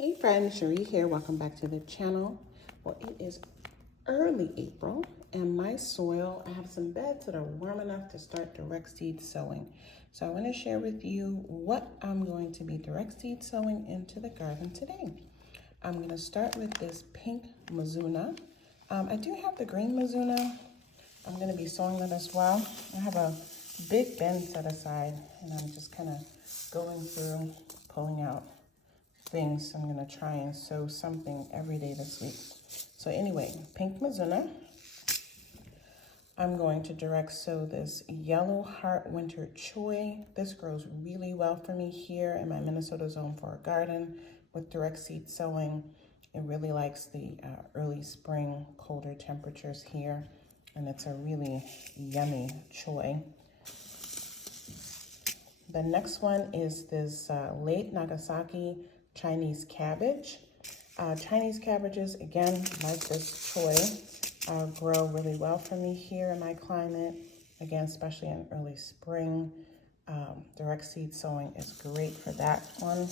Hey friends, Sheree here. Welcome back to the channel. Well, it is early April and my soil, I have some beds that are warm enough to start direct seed sowing. So I want to share with you what I'm going to be direct seed sowing into the garden today. I'm going to start with this pink Mizuna. I do have the green Mizuna. I'm going to be sowing that as well. I have a big bin set aside and I'm just kind of going through, pulling out things. I'm going to try and sow something every day this week. So anyway, pink Mizuna. I'm going to direct sow this yellow heart winter choy. This grows really well for me here in my Minnesota zone for a garden with direct seed sowing. It really likes the early spring colder temperatures here, and it's a really yummy choy. The next one is this late Nagasaki Chinese cabbage. Chinese cabbages, again, like this choy, grow really well for me here in my climate. Again, especially in early spring. Direct seed sowing is great for that one.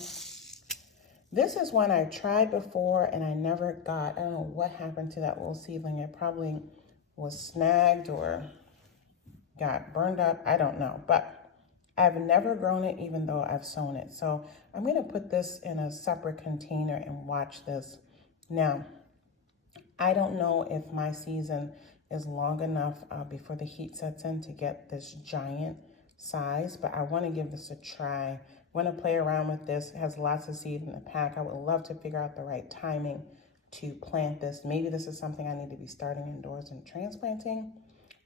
This is one I tried before and I never got. I don't know what happened to that little seedling. It probably was snagged or got burned up. I don't know, but I've never grown it even though I've sown it. So I'm going to put this in a separate container and watch this. Now, I don't know if my season is long enough before the heat sets in to get this giant size, but I want to give this a try. I want to play around with this. It has lots of seed in the pack. I would love to figure out the right timing to plant this. Maybe this is something I need to be starting indoors and transplanting.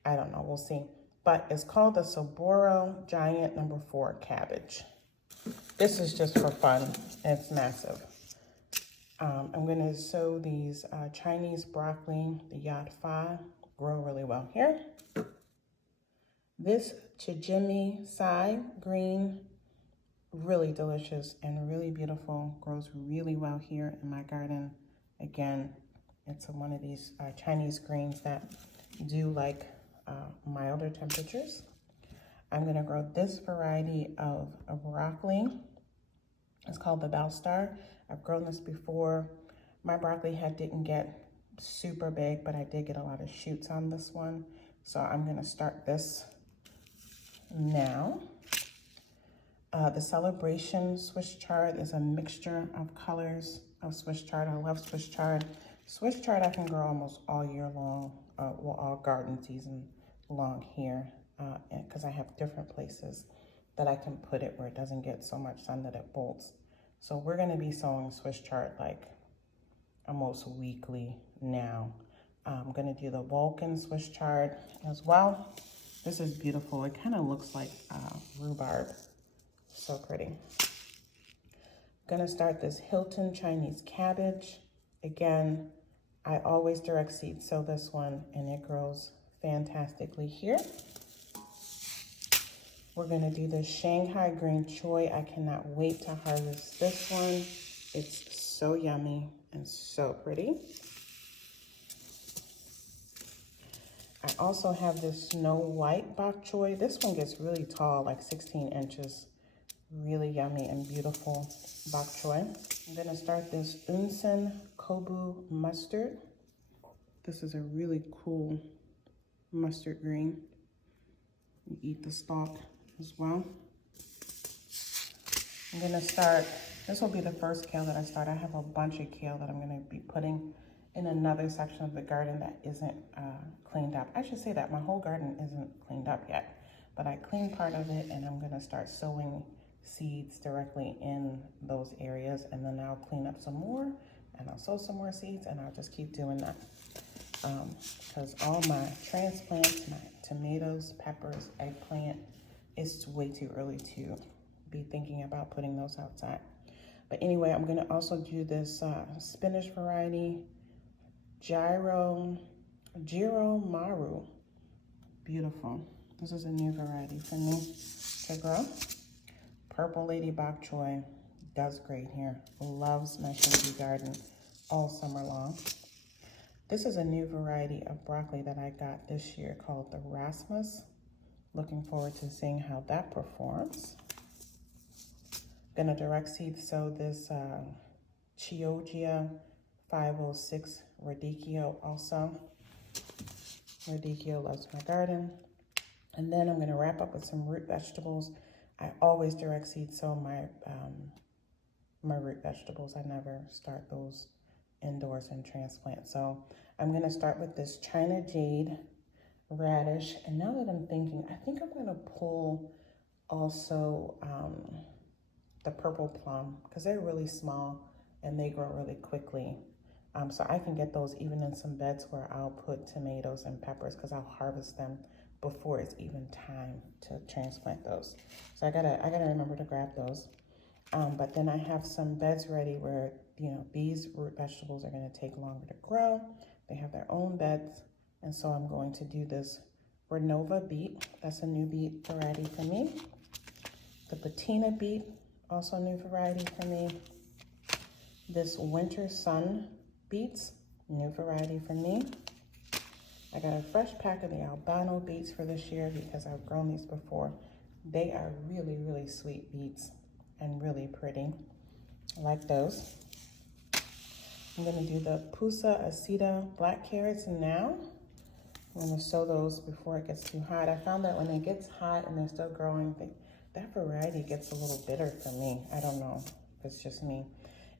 I don't know. We'll see. But it's called the Saboro Giant No. 4 cabbage. This is just for fun. It's massive. I'm going to sow these Chinese broccoli, the Yad Fa, grow really well here. This Chijimi Sai green, really delicious and really beautiful, grows really well here in my garden. Again, it's one of these Chinese greens that do like milder temperatures. I'm going to grow this variety of broccoli. It's called the Belstar. I've grown this before. My broccoli head didn't get super big, but I did get a lot of shoots on this one. So I'm going to start this now. The Celebration Swiss chard is a mixture of colors of Swiss chard. I love Swiss chard. Swiss chard I can grow almost all year long, well, all garden season long here, because I have different places that I can put it where it doesn't get so much sun that it bolts. So we're going to be sowing Swiss chard like almost weekly now. I'm going to do the Vulcan Swiss chard as well. This is beautiful. It kind of looks like rhubarb. So pretty. I'm going to start this Hilton Chinese cabbage. Again, I always direct seed sow this one and it grows fantastically here. We're going to do the Shanghai green choy. I cannot wait to harvest this one. It's so yummy and so pretty. I also have this Snow White bok choy. This one gets really tall, like 16 inches. Really yummy and beautiful bok choy. I'm going to start this Unsen Kobu mustard. This is a really cool mustard green. You eat the stalk as well. I'm going to start, this will be the first kale that I start. I have a bunch of kale that I'm going to be putting in another section of the garden that isn't cleaned up. I should say that my whole garden isn't cleaned up yet, but I cleaned part of it and I'm going to start sowing seeds directly in those areas, and then I'll clean up some more and I'll sow some more seeds, and I'll just keep doing that because all my transplants, my tomatoes, peppers, eggplant, it's way too early to be thinking about putting those outside. But anyway, I'm going to also do this spinach variety, Giro Maru. Beautiful. This is a new variety for me to grow. Purple Lady Bok Choy does great here. Loves my Sheree garden all summer long. This is a new variety of broccoli that I got this year called the Rasmus. Looking forward to seeing how that performs. Gonna direct seed sow this Chioggia 506 radicchio also. Radicchio loves my garden. And then I'm going to wrap up with some root vegetables. I always direct seed sow my root vegetables. I never start those indoors and transplant. So I'm going to start with this China Jade radish. And now that I'm thinking, I think I'm going to pull also the purple plum, because they're really small and they grow really quickly. So I can get those even in some beds where I'll put tomatoes and peppers, because I'll harvest them before it's even time to transplant those. So I gotta remember to grab those. But then I have some beds ready where, you know, these root vegetables are gonna take longer to grow. They have their own beds. And so I'm going to do this Renova beet. That's a new beet variety for me. The patina beet, also a new variety for me. This winter sun beets, new variety for me. I got a fresh pack of the albino beets for this year because I've grown these before. They are really, really sweet beets and really pretty. I like those. I'm gonna do the Pusa Acida black carrots now. I'm gonna sow those before it gets too hot. I found that when it gets hot and they're still growing, that variety gets a little bitter for me. I don't know if it's just me.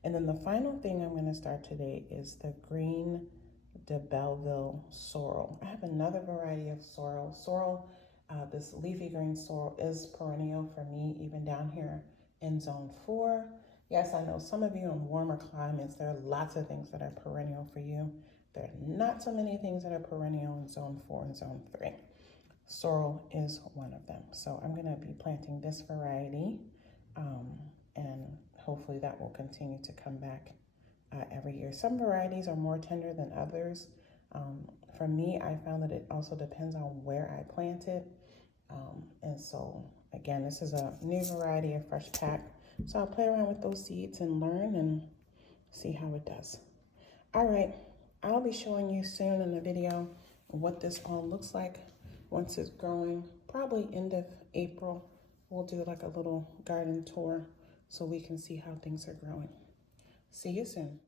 And then the final thing I'm gonna start today is the green de Belleville sorrel. I have another variety of sorrel. Sorrel, this leafy green sorrel is perennial for me, even down here in zone 4. Yes, I know some of you in warmer climates, there are lots of things that are perennial for you. There are not so many things that are perennial in zone 4 and zone 3. Sorrel is one of them. So I'm gonna be planting this variety and hopefully that will continue to come back every year. Some varieties are more tender than others. For me, I found that it also depends on where I plant it. And so again, this is a new variety, a fresh pack. So I'll play around with those seeds and learn and see how it does. All right, I'll be showing you soon in the video what this all looks like once it's growing. Probably end of April, we'll do like a little garden tour so we can see how things are growing. See you soon.